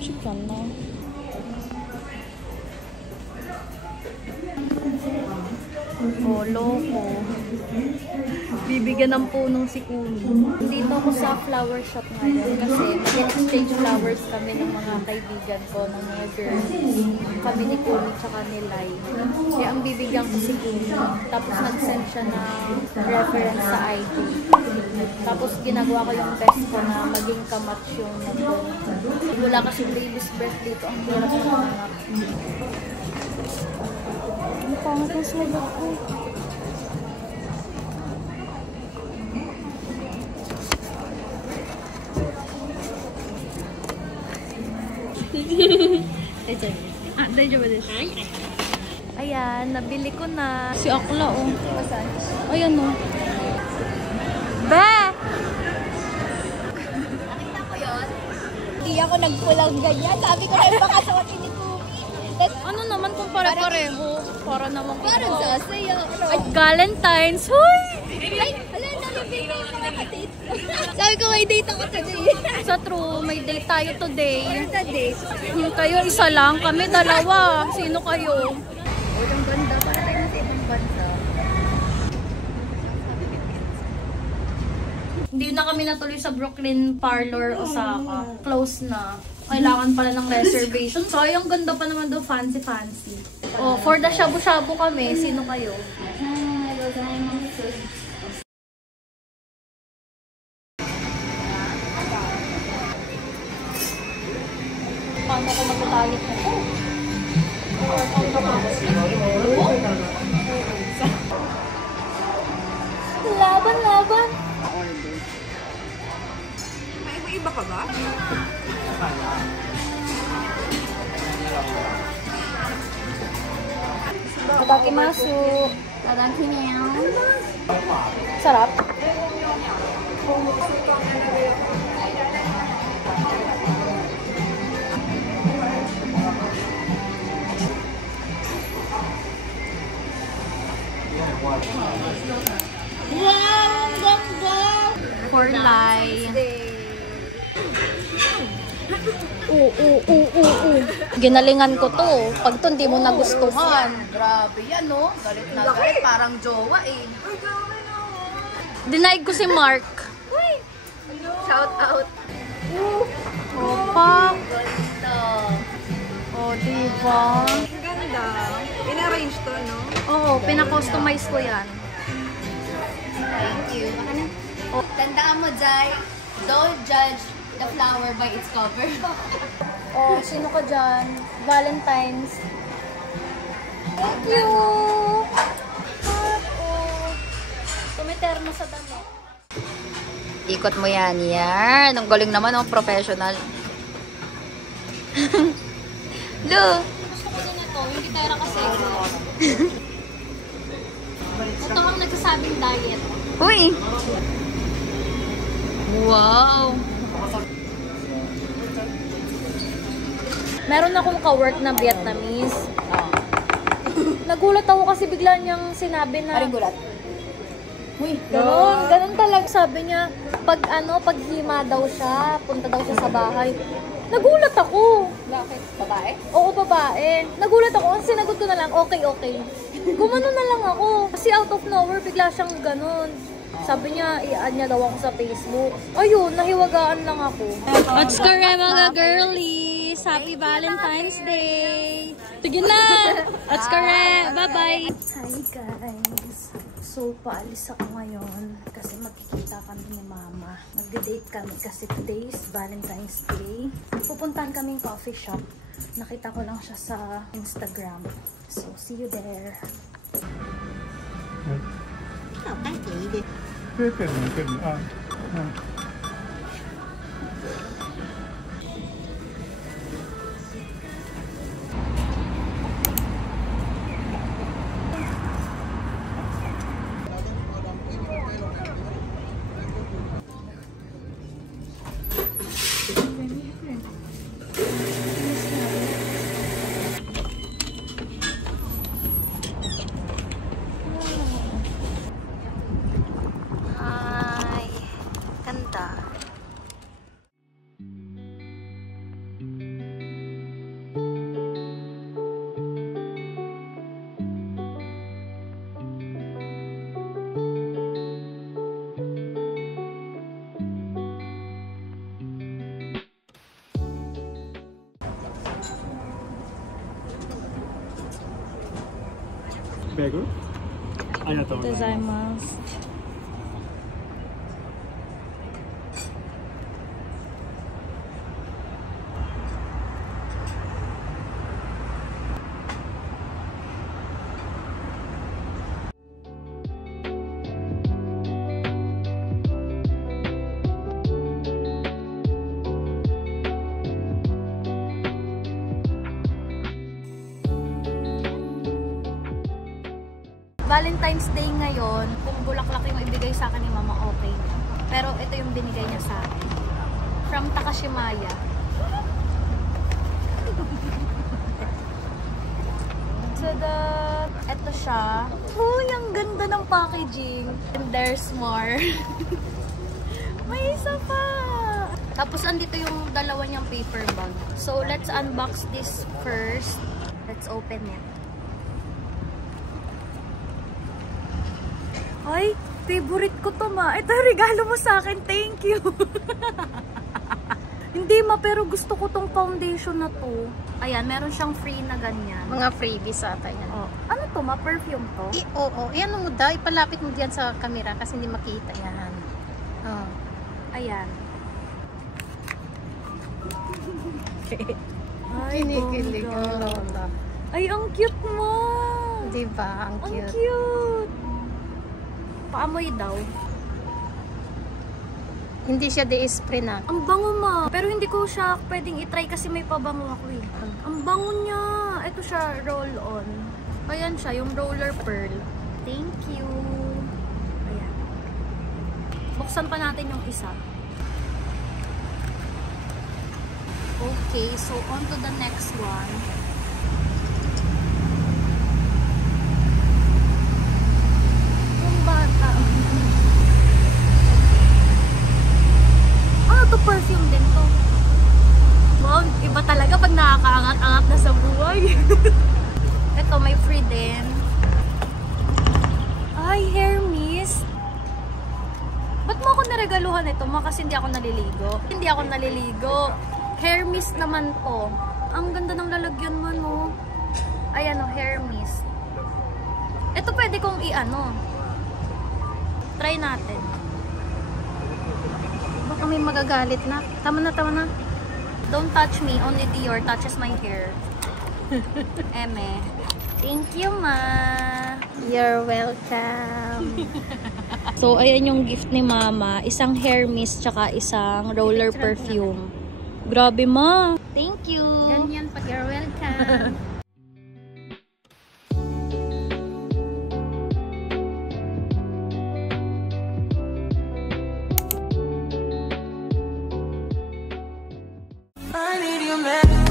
쉽지 않나? Oh, loko. Bibigyan ng punong si Kumi. Dito ako sa flower shop ngayon kasi mag-exchange flowers kami ng mga kaibigan ko, ng mga girls. Kami ni Kumi tsaka ni Lai. Kaya ang bibigyan ko si Kumi. Tapos nag-send siya ng reference sa IG. Tapos ginagawa ko yung best ko na maging kamatch yung nag-go. Wala kasi baby's breath dito. Ang hirap na hanap. Ang pangat ng sulat ko. Ayan, nabili ko na. Si Akla, oh. Ayan, oh. Be! Nakita ko yun. Hindi ako nagpulang ganyan. Sabi ko kayo baka sa watin ni Kumi. Ano naman kung pare-pareho? Para naman ko. Parang sasaya. At Valentine's. Huy! Ay, hala, nalibig ko yung mga date. Sabi ko may date ako today. Sa true, may date tayo today. Where's the date? Yung kayo, isa lang. Kami, dalawa. Sino kayo? Oh, yung ganda. Para tayo nasa ibang bansa. Hindi na kami natuloy sa Brooklyn Parlor, Osaka. Close na. Kailangan pala ng reservation. So, yung ganda pa naman doon. Fancy. Oh, for the shabu-shabu kami. Sino kayo? Paano ko magtatalit na ko? Laban! May iba ka ba? Tadakimasu. Tadakimasu. Sarap. Wow! Ang ganda! For life. Ginalingan ko to. Pag to hindi mo nagustuhan. Grabe yan, no? Galit na galit. Parang jowa, eh. Denied ko si Mark. Shout out. Opa. Ganda. O, diba? Ang ganda. In-arrange to, no? Oo, pina-customize ko yan. Thank you. Tandaan mo, Jai. Don't judge the flower by its cover. Oh, sino ka dyan? Valentine's. Thank you! Tumitermo sa dami. Ikot mo yan. Yan. Ang galing naman, oh, professional. Lo. Gusto ko din ito. Yung gitara kasi. Ito ang nagsasabing diet. Uy. Wow. Meron akong ka-work na Vietnamese. Nagulat ako kasi bigla niyang sinabi na... Anong gulat? Uy. Ganun talaga. Sabi niya, pag hima daw siya, punta daw siya sa bahay. Nagulat ako. Bakit? Babae? Oo, babae. Nagulat ako. Ang sinagot ko na lang, okay. Gumano na lang ako. Kasi out of nowhere, bigla siyang ganun. Sabi niya, i-add niya daw ako sa Facebook. Ayun, nahiwagaan lang ako. What's kare mga girlies? Happy Valentine's Day! Sige na! What's kare? Bye-bye! Hi guys! So, paalis ako ngayon kasi magkikita kami ni Mama. Mag-date kami kasi today is Valentine's Day. Pupuntahan kaming coffee shop. Nakita ko lang siya sa Instagram. So, see you there. ベーグルありがとうございます。デザイます。Valentine's Day ngayon, kung bulaklak yung ibigay sa akin ni Mama, okay na. Pero ito yung binigay niya sa akin. From Takashimaya. Tada! Ito siya. Uy, ang ganda ng packaging. And there's more. May isa pa! Tapos andito yung dalawa niyang paper bag. So, let's unbox this first. Let's open it. Ay, favorite ko to, ma. Ito, regalo mo sa akin. Thank you. Hindi, ma, pero gusto ko tong foundation na to. Ayan, meron siyang free na ganyan. Mga freebies ata yan. Oh. Ano to, ma? Perfume to? Oo. Ayan mo daw. Ipalapit mo diyan sa camera kasi hindi makita yan. Oh. Ayan. Ay, Kinikilig ang bongga. lola. Ay, ang cute mo. Diba? Ang Ang cute. cute. Paamoy daw. Hindi siya de-spray na. Ang bango, ma. Pero hindi ko siya pwedeng itry kasi may pabango ako eh. Ang bango niya. Ito siya, roll-on. Ayan siya, yung roller pearl. Thank you. Ayan. Buksan pa natin yung isa. Okay, so on to the next one. Yung bata. To perfume din to. Wow, iba talaga pag nakakaangat-angat na sa buhay. Ito, may free din. Ay, hair mist. Ba't mo ako niregaluhan ito? Kasi hindi ako naliligo. Hindi ako naliligo. Hair mist naman to. Ang ganda ng lalagyan mo, no? Ayan, o, hair mist. Ito pwede kong i-ano. Try natin. Baka may magagalit na. Tama na, tama na. Don't touch me, only Dior touches my hair. Eme. Thank you, ma. You're welcome. So, ayan yung gift ni mama. Isang hair mist, tsaka isang roller perfume. Grabe, ma. Thank you. Ganyan pa. You're welcome. I need you, man.